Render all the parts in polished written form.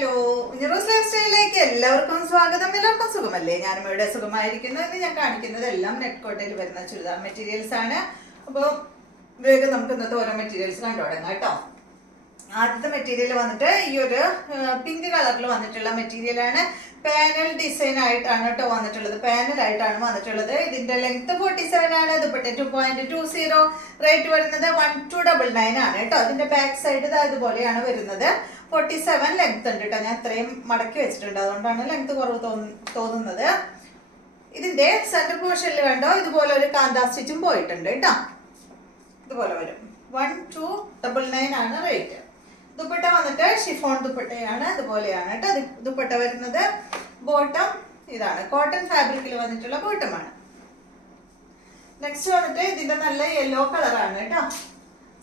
Hello, ഉഞ്ഞറോസ് life സ്റ്റൈലിലേക്ക് എല്ലാവർക്കും സ്വാഗതം. എല്ലാവർക്കും സുഖമല്ലേ? ഞാനും ഇവിടെ സുഖമായിരിക്കുന്നു. ഇന്ന് ഞാൻ കാണിക്കുന്നത് എല്ലാം നെറ്റ് കോട്ടയിൽ വരുന്ന ചുരിദാർ മെറ്റീരിയൽസ് ആണ്. അപ്പോൾ വേഗം നമുക്ക് ഇന്നത്തെ ഓരോ മെറ്റീരിയൽസ് കണ്ടു തുടങ്ങാം കേട്ടോ. ആദ്യത്തെ മെറ്റീരിയൽ വന്നിട്ട് ഈ ഒരു പിങ്ക് കളറിൽ വന്നിട്ടുള്ള മെറ്റീരിയൽ ആണ്. പാനൽ ഡിസൈൻ ആയിട്ടാണ് കേട്ടോ വന്നിട്ടുള്ളത്. പാനലായിട്ടാണ് വന്നിട്ടുള്ളത്. ഇതിന്റെ ലെങ്ത് 47 ആണ്. ദുപ്പട്ട 2.20. റേറ്റ് വരുന്നത് 1299 ആണ് കേട്ടോ. ഇതിന്റെ ബാക്ക് സൈഡ് ഇതുപോലെയാണ് വരുന്നത്. 47 ലെങ്ത് ഉണ്ട് കേട്ടോ. ഞാൻ ഇത്രയും മടക്കി വെച്ചിട്ടുണ്ട്, അതുകൊണ്ടാണ് ലെങ്ത് കുറവ് തോന്നുന്നത്. ഇതിന്റെ സെന്റർ പോർഷനിൽ കണ്ടോ ഇതുപോലെ ഒരു കാന്താ സ്റ്റിച്ചും പോയിട്ടുണ്ട് കേട്ടോ. ഇതുപോലെ വരും. 1299 ആണ് റേറ്റ്. ദുപ്പട്ട വന്നിട്ട് ഷിഫോൺ ദുപ്പട്ടയാണ്. ഇതുപോലെയാണ് കേട്ടോ ദുപ്പട്ട വരുന്നത്. ബോട്ടം ഇതാണ്, കോട്ടൺ ഫാബ്രിക്കിൽ വന്നിട്ടുള്ള ബോട്ടമാണ്. നെക്സ്റ്റ് വന്നിട്ട് ഇതിന്റെ നല്ല യെല്ലോ കളറാണ് കേട്ടോ.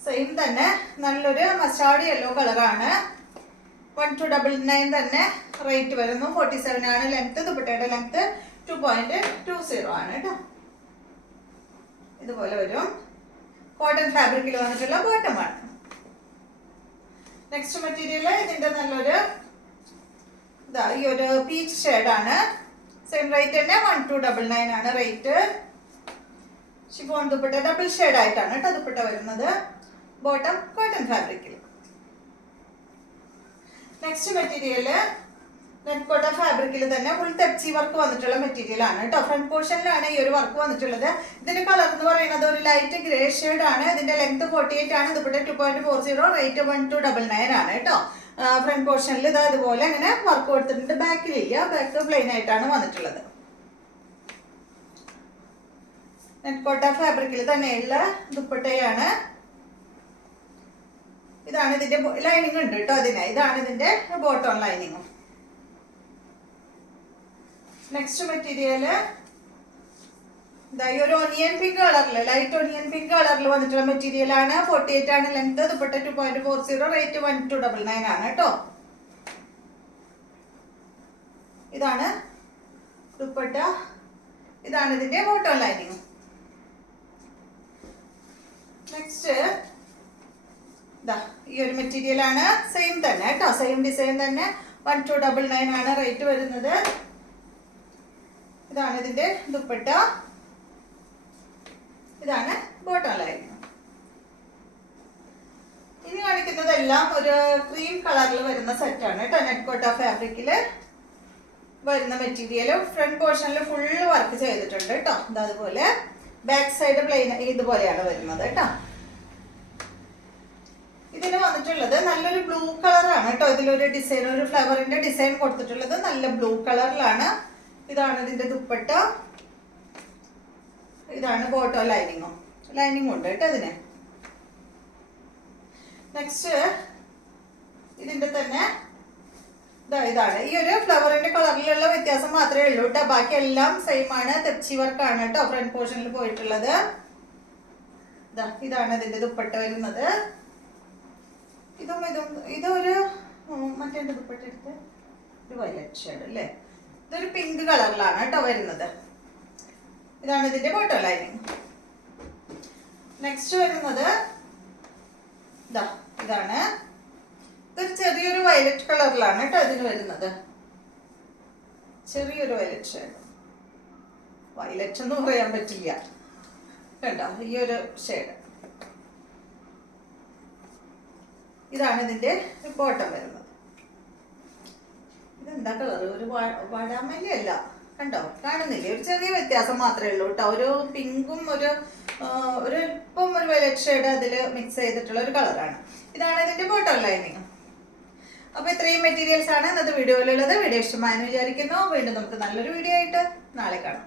സെയിം തന്നെ നല്ലൊരു മസ്റ്റാർഡ് യെല്ലോ കളറാണ്. 1299 തന്നെ റേറ്റ് വരുന്നു. 47 ആണ് ലെങ്ത്. ദുപ്പട്ടയുടെ ലെങ്ത് 2.20 ആണ് കേട്ടോ. ഇതുപോലെ വരും. കോട്ടൺ ഫാബ്രിക്കിൽ വന്നിട്ടുള്ള ബോട്ടമാണ്. നെക്സ്റ്റ് മെറ്റീരിയൽ ഇതിന്റെ നല്ലൊരു ഈ ഒരു പീച്ച് ഷെയ്ഡാണ്. സെയിം റേറ്റ് തന്നെ 1299 ആണ് rate. Chiffon dupatta double shade ആയിട്ടാണ് കേട്ടോ ദുപ്പട്ട വരുന്നത്. ബോട്ടം കോട്ടൺ ഫാബ്രിക്കിൽ. നെക്സ്റ്റ് മെറ്റീരിയൽ നെറ്റ് കോട്ട ഫാബ്രിക്കിൽ തന്നെ ഫുൾ തെപ്സി വർക്ക് വന്നിട്ടുള്ള മെറ്റീരിയൽ ആണ് കേട്ടോ. ഫ്രണ്ട് പോർഷനിലാണ് ഈ ഒരു വർക്ക് വന്നിട്ടുള്ളത്. ഇതിന്റെ കളർ എന്ന് പറയുന്നത് ഒരു ലൈറ്റ് ഗ്രേ ഷെയ്ഡ് ആണ്. ഇതിന്റെ ലെങ്ത് 48 ആണ്. ദുപ്പട്ട 2.40. റേറ്റ് 1299 ആണ് കേട്ടോ. ഫ്രണ്ട് പോർഷനിൽ ഇതുപോലെ അങ്ങനെ വർക്ക് കൊടുത്തിട്ടുണ്ട്. ബാക്കിലില്ല, ബാക്ക് പ്ലെയിൻ ആയിട്ടാണ് വന്നിട്ടുള്ളത്. നെറ്റ് കോട്ട ഫാബ്രിക്കിൽ തന്നെയുള്ള ദുപ്പട്ടയാണ്. ഇതാണ് ഇതിന്റെ ലൈനിങ് ഉണ്ട് കേട്ടോ. ഇതാണ് ഇതിന്റെ ബോട്ടം ലൈനിങ്ങും. നെക്സ്റ്റ് മെറ്റീരിയല് ഈ ഒരു ഒനിയൻ പിങ്ക് കളറിൽ, ലൈറ്റ് ഒനിയൻ പിങ്ക് കളറിൽ വന്നിട്ടുള്ള മെറ്റീരിയൽ ആണ്. 48 ആണ് ലെങ്ത്. ദുപ്പട്ട 2.40. റേറ്റ് 1299 ആണ് കേട്ടോ. ഇതാണ് ദുപ്പട്ട. ഇതാണ് ഇതിന്റെ ബോട്ടം ലൈനിങ്. നെക്സ്റ്റ് ഈ ഒരു മെറ്റീരിയൽ ആണ്. സെയിം തന്നെ കേട്ടോ. സെയിം ഡിസൈൻ തന്നെ. 1299 ആണ് റേറ്റ് വരുന്നത്. ഇതാണ് ഇതിന്റെ ദുപ്പട്ട. ഇതാണ് ബോട്ടം ലൈൻ. ഇനി കാണിക്കുന്നതെല്ലാം ഒരു ക്രീം കളറിൽ വരുന്ന സെറ്റാണ് കേട്ടോ. നെറ്റ് കോട്ട ഫാബ്രിക്കില് വരുന്ന മെറ്റീരിയൽ. ഫ്രണ്ട് പോർഷനിൽ ഫുള്ള് വർക്ക് ചെയ്തിട്ടുണ്ട് കേട്ടോ. അതുപോലെ ബാക്ക് സൈഡ് പ്ലെയിൻ ഇതുപോലെയാണ് വരുന്നത് കേട്ടോ. ഇതിന് വന്നിട്ടുള്ളത് നല്ലൊരു ബ്ലൂ കളറാണ് കേട്ടോ. ഇതിലൊരു ഡിസൈൻ, ഒരു ഫ്ലവറിന്റെ ഡിസൈൻ കൊടുത്തിട്ടുള്ളത് നല്ല ബ്ലൂ കളറിലാണ്. ഇതാണ് ഇതിന്റെ ദുപ്പട്ട. ഇതാണ് ബോട്ടം ലൈനിങ്ങും ഉണ്ട് കേട്ടോ ഇതിന്. നെക്സ്റ്റ് ഇതിന്റെ തന്നെ ഇതാണ് ഈ ഒരു ഫ്ലവറിന്റെ കളറിലുള്ള വ്യത്യാസം മാത്രമേ ഉള്ളൂ കേട്ടോ. ബാക്കി എല്ലാം സെയിം ആണ്. തെപ്സി വർക്കാണ് കേട്ടോ ഫ്രണ്ട് പോർഷനിൽ പോയിട്ടുള്ളത്. ഇതാണ് ഇതിന്റെ ദുപ്പട്ട വരുന്നത്. ഇതൊരു മറ്റേ ദുപ്പട്ട എടുത്ത് ഒരു വയലറ്റ് ഷെയ്ഡ് അല്ലേ. ഇതൊരു പിങ്ക് കളറിലാണ് കേട്ടോ വരുന്നത്. ഇതാണ് ഇതിന്റെ ബോട്ടം ലൈനിങ്. നെക്സ്റ്റ് വരുന്നത് ഇതാണ്. ഇതൊരു ചെറിയൊരു വയലറ്റ് കളറിലാണ് കേട്ടോ ഇതിന് വരുന്നത്. ചെറിയൊരു വയലറ്റ് ഷെയ്ഡ്. വയലറ്റ് ഒന്നും പറയാൻ പറ്റില്ല കണ്ടോ. ഈ ഒരു ഷെയ്ഡ്. ഇതാണ് ഇതിന്റെ ബോട്ടം വരുന്നത്. ഇതെന്താ കളർ? ഒരു വാടാമല്ലി അല്ല കണ്ടോ, കാണുന്നില്ലേ? ഒരു ചെറിയ വ്യത്യാസം മാത്രമേ ഉള്ളൂ കേട്ടോ. ഒരു പിങ്കും ഒരു ഇപ്പം ഒരു വയലറ്റ് ഷെയ്ഡ് അതിൽ മിക്സ് ചെയ്തിട്ടുള്ള ഒരു കളറാണ്. ഇതാണ് ഇതിന്റെ ബോട്ടം ലൈനിങ്. അപ്പൊ ഇത്രയും മെറ്റീരിയൽസ് ആണ് ഇന്നത്തെ വീഡിയോയിലുള്ളത്. വീഡിയോ ഇഷ്ടമായെന്ന് വിചാരിക്കുന്നു. വീണ്ടും നമുക്ക് നല്ലൊരു വീഡിയോ ആയിട്ട് നാളെ കാണാം.